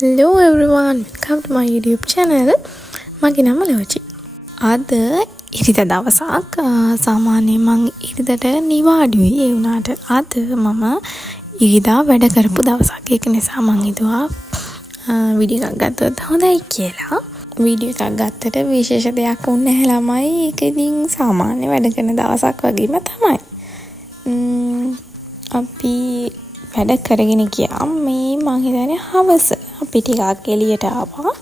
Hello everyone, welcome to my YouTube channel. මගේ නම ලෝචි. අද ඉරිදා දවසක් සාමාන්‍යයෙන් මම ඉරිදට නිවාඩුයි. ඒ වුණාට අද මම ඉරිදා වැඩ කරපු දවසක්. ඒක නිසා මම හිතුවා වීඩියෝ එකක් ගත්තොත් හොඳයි කියලා. වීඩියෝ එකක් ගත්තට විශේෂ දෙයක් වුණේ නැහැ ළමයි. ඒක ඉතින් සාමාන්‍ය වැඩ කරන දවසක් වගේම තමයි. අපි වැඩ කරගෙන ගියා. මේ මං හිතන්නේ හවස අපි ටිකක් එළියට ආවා.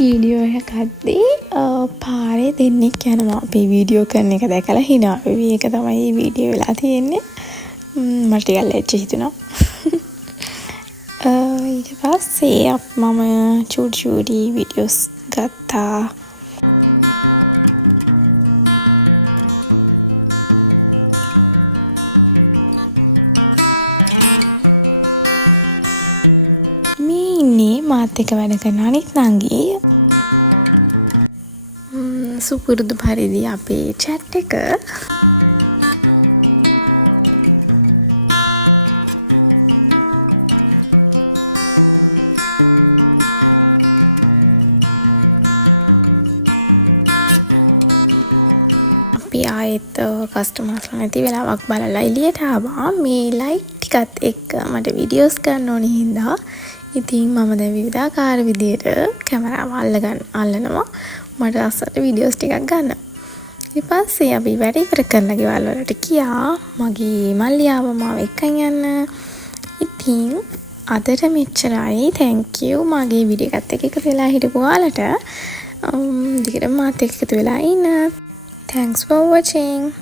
වීඩියෝ එකක්දී පාරේ දෙන්නෙක් යනවා. අපි වීඩියෝ කරන එක දැකලා hina වෙවි. ඒක තමයි වීඩියෝ වෙලා තියෙන්නේ. මට ටිකක් ලැජ්ජ හිතුණා. ඊට පස්සේ මම චූටි වීඩියෝස් ගත්තා. එක වැඩ කරන අනිත් නංගී සුපුරුදු පරිදි අපේ chat එක අපි ආයෙත් කස්ටමර්ස්ලා නැති වෙලාවක් බලලා එළියට ආවා. මේ ලයිට් ටිකත් එක්ක මට වීඩියෝස් ගන්න ඕනේ හින්දා ඉතින් මම දැන් විවිධාකාර විදියට කැමරාව අල්ලනවා. මට අස්සට වීඩියෝස් ටිකක් ගන්න. ඊට පස්සේ අපි වැඩ ඉවර කරලා ගෙවල් වලට ගියා. මගේ මල්ලියාව මාව එක්කන් යන්න. ඉතින් අදට මෙච්චරයි. thank you මගේ වීඩියෝ එකත් එක්ක එකතු වෙලා හිටපු ඔයාලට. දිගටම මාත් එක්ක එකතු වෙලා ඉන්න. thanks for watching.